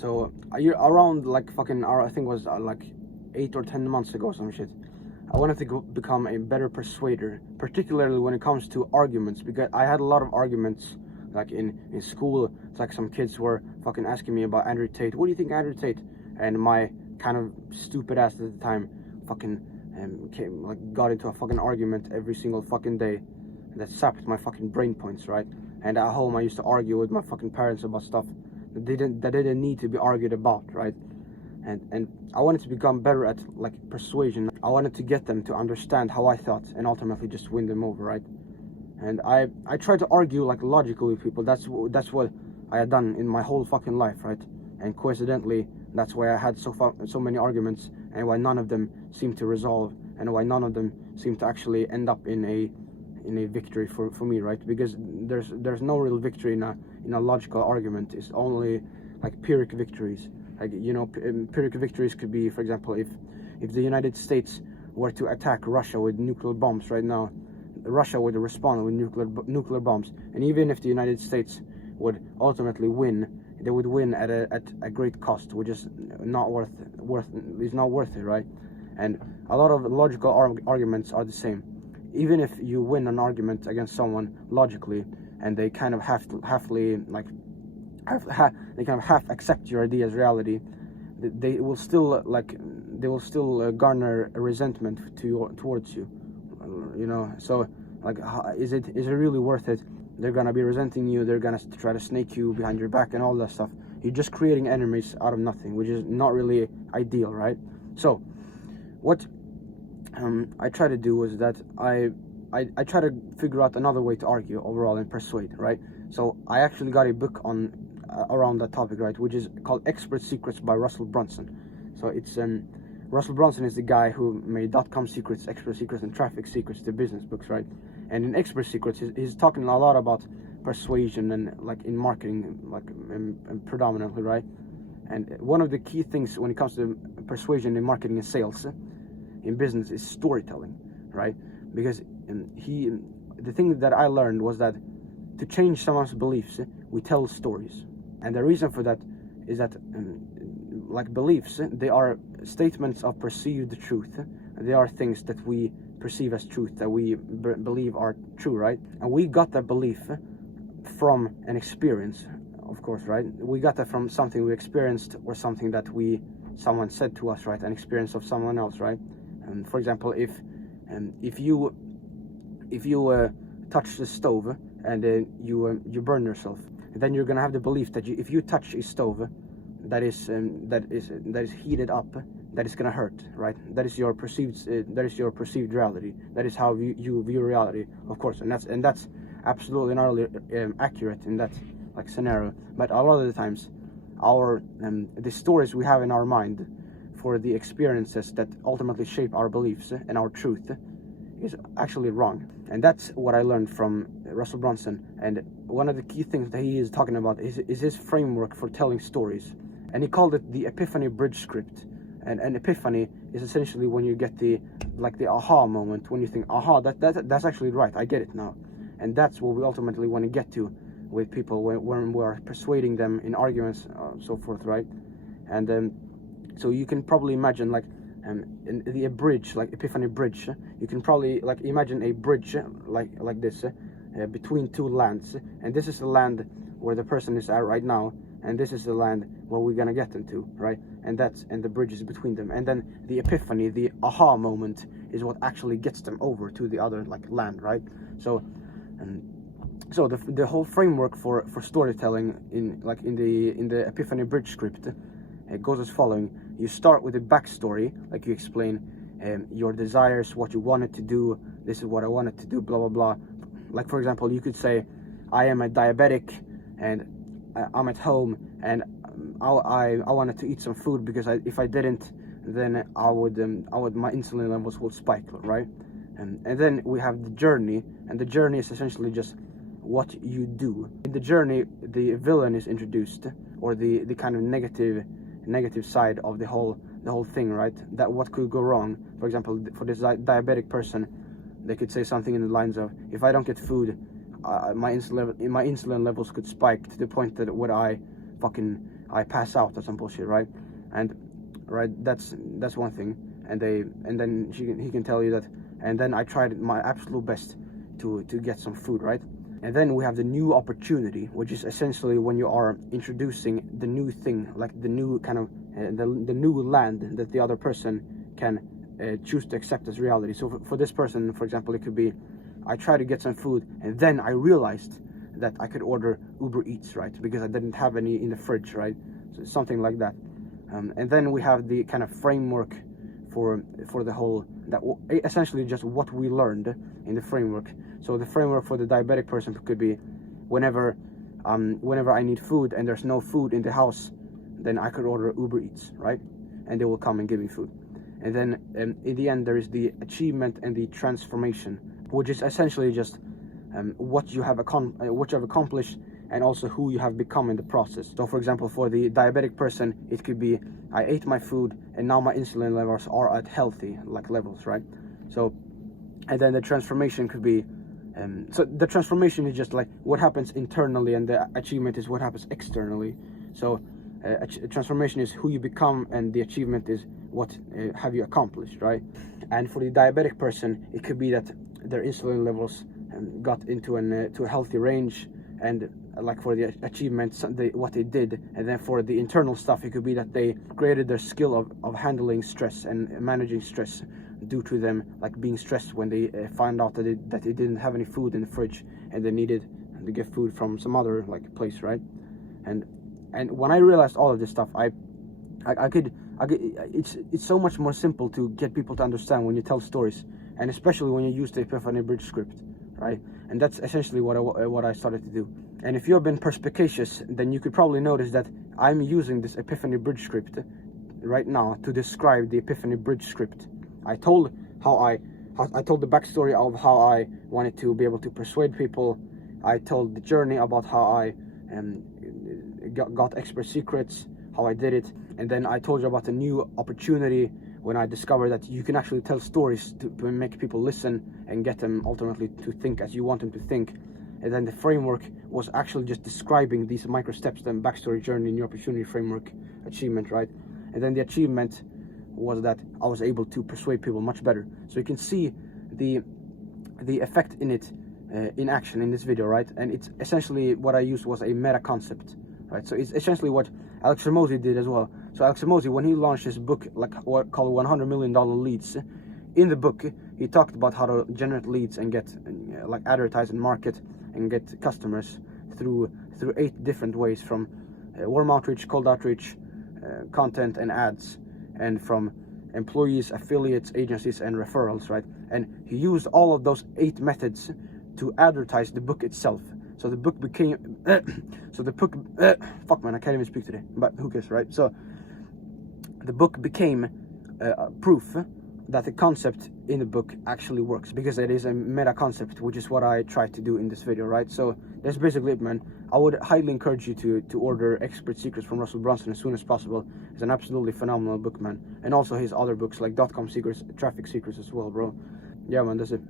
So around like fucking, I think it was like 8 or 10 months ago, some shit. I wanted to become a better persuader, particularly when it comes to arguments, because I had a lot of arguments, like in school. It's like some kids were fucking asking me about Andrew Tate. What do you think, Andrew Tate? And my kind of stupid ass at the time, fucking got into a fucking argument every single fucking day that sapped my fucking brain points, right? And at home, I used to argue with my fucking parents about stuff that didn't need to be argued about, right? And I wanted to become better at like persuasion. I wanted to get them to understand how I thought and ultimately just win them over, right? And I tried to argue like logically with people. That's what I had done in my whole fucking life, right? And coincidentally, that's why I had so many arguments, and why none of them seemed to resolve, and why none of them seemed to actually end up in a victory for me, right? Because there's no real victory in a logical argument. It's only like Pyrrhic victories. Like, you know, Pyrrhic victories could be, for example, if the United States were to attack Russia with nuclear bombs right now, Russia would respond with nuclear bombs. And even if the United States would ultimately win, they would win at a great cost, which is not worth it, right? And a lot of logical arguments are the same. Even if you win an argument against someone logically, and they kind of half accept your idea as reality, they will still garner a resentment towards you, you know. So like, is it really worth it? They're gonna be resenting you, they're gonna try to snake you behind your back and all that stuff. You're just creating enemies out of nothing, which is not really ideal, right? So what I try to do is that I try to figure out another way to argue overall and persuade, right? So I actually got a book on around that topic, right, which is called Expert Secrets by Russell Brunson. So it's Russell Brunson is the guy who made .com secrets, Expert Secrets, and Traffic Secrets, the business books, right? And in Expert Secrets, he's talking a lot about persuasion and like in marketing, like predominantly, right? And one of the key things when it comes to persuasion in marketing and sales in business is storytelling, right? Because the thing that I learned was that to change someone's beliefs, we tell stories. And the reason for that is that like beliefs, they are statements of perceived truth. They are things that we perceive as truth, that we believe are true, right? And we got that belief from an experience, of course, right? We got that from something we experienced, or something that someone said to us, right? An experience of someone else, right? And for example, if you touch the stove and you burn yourself, then you're gonna have the belief that if you touch a stove that is heated up, that is gonna hurt, right? That is your perceived reality. That is how you view reality, of course, and that's absolutely not really accurate in that like scenario. But a lot of the times, the stories we have in our mind for the experiences that ultimately shape our beliefs and our truth is actually wrong. And that's what I learned from Russell Brunson. And one of the key things that he is talking about is his framework for telling stories. And he called it the Epiphany Bridge Script. And an epiphany is essentially when you get the aha moment, when you think, aha, that's actually right, I get it now. And that's what we ultimately want to get to with people when we're persuading them in arguments, so forth, right? And so you can probably imagine like a bridge, like Epiphany Bridge. You can probably like imagine a bridge like this between two lands, and this is the land where the person is at right now, and this is the land where we're gonna get them to, right? And the bridge is between them, and then the epiphany, the aha moment, is what actually gets them over to the other like land, right? So the whole framework for storytelling in the Epiphany Bridge script, it goes as following. You start with a backstory, like you explain your desires, what you wanted to do. This is what I wanted to do, blah blah blah. Like for example, you could say, I am a diabetic and I'm at home and I wanted to eat some food because if I didn't, then I would my insulin levels would spike, right? And then we have the journey, and the journey is essentially just what you do. In the journey, the villain is introduced, or the kind of negative side of the whole thing, right? That what could go wrong. For example, for this diabetic person, they could say something in the lines of, if I don't get food, my insulin levels could spike to the point that would I fucking I pass out or some bullshit, right? And right, that's one thing. And then he can tell you that, and then I tried my absolute best to get some food, right? And then we have the new opportunity, which is essentially when you are introducing the new thing, like the new kind of the new land that the other person can choose to accept as reality. So for this person, for example, it could be, I tried to get some food and then I realized that I could order Uber Eats, right? Because I didn't have any in the fridge, right? So something like that. And then we have the kind of framework for the whole, that essentially just what we learned in the framework. So the framework for the diabetic person could be, whenever I need food and there's no food in the house, then I could order Uber Eats, right? And they will come and give me food. And then in the end, there is the achievement and the transformation, which is essentially just what you have accomplished and also who you have become in the process. So for example, for the diabetic person, it could be, I ate my food and now my insulin levels are at healthy levels, right? So, and then the transformation could be, so the transformation is just like what happens internally, and the achievement is what happens externally. So transformation is who you become, and the achievement is what have you accomplished, right? And for the diabetic person, it could be that their insulin levels got into to a healthy range, and like for the achievements, what they did. And then for the internal stuff, it could be that they created their skill of handling stress and managing stress, due to them like being stressed when they found out that they didn't have any food in the fridge and they needed to get food from some other place, right? And when I realized all of this stuff, I could it's so much more simple to get people to understand when you tell stories, and especially when you use the Epiphany Bridge script, right? And that's essentially what I started to do. And if you've been perspicacious, then you could probably notice that I'm using this Epiphany Bridge script right now to describe the Epiphany Bridge script. I told the backstory of how I wanted to be able to persuade people. I told the journey about how I got expert secrets, how I did it, and then I told you about the new opportunity when I discovered that you can actually tell stories to make people listen and get them ultimately to think as you want them to think. And then the framework was actually just describing these micro steps, then backstory, journey, new opportunity, framework, achievement, right? And then the achievement was that I was able to persuade people much better. So you can see the effect in it in action in this video, right? And it's essentially what I used was a meta concept, right? So it's essentially what Alex Hormozi did as well. So Alex Hormozi, when he launched his book, called $100 Million Leads, in the book he talked about how to generate leads and get advertise and market and get customers through 8 different ways, from warm outreach, cold outreach, content and ads, and from employees, affiliates, agencies, and referrals, right? And he used all of those 8 methods to advertise the book itself. So the book became, fuck man, I can't even speak today, but who cares, right? So the book became proof that the concept in the book actually works, because it is a meta concept, which is what I tried to do in this video, right? So that's basically it, man. I would highly encourage you to order Expert Secrets from Russell Brunson as soon as possible. It's an absolutely phenomenal book, man. And also his other books like .com Secrets, Traffic Secrets as well, bro. Yeah, man, that's it.